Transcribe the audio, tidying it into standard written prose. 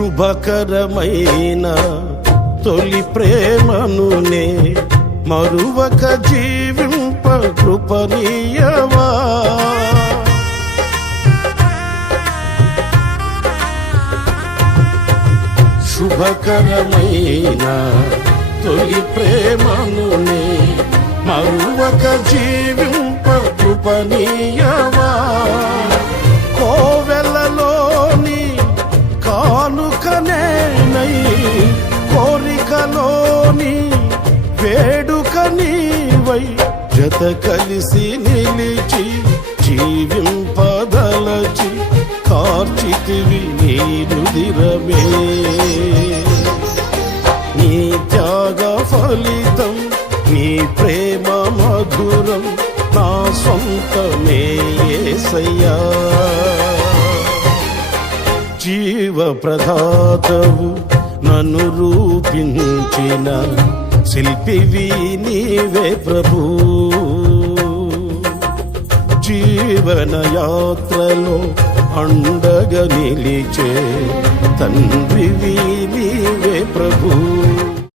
శుభకరమైన తొలి ప్రేమనునే మరువక జీవింప కృపనీయవా. శుభకరమైన తొలి ప్రేమనునే మరువక జీవింప కృపనీయవా. కోవెలలోని కానుకనేనై కోరికలోని వేడుక నీవై జత కలిసి నిలిచి జీవింపదలచి కార్చితివి నీ రుధిరమే. నీ త్యాగ ఫలితం నీ ప్రేమ మధురం నా సొంతమే యేసయ్యా. జీవ ప్రదాతవు నన్ను రూపించిన శిల్పివి నీవే ప్రభూ. జీవన యాత్రలో అండగా నిలిచే తండ్రివి నీవే ప్రభూ.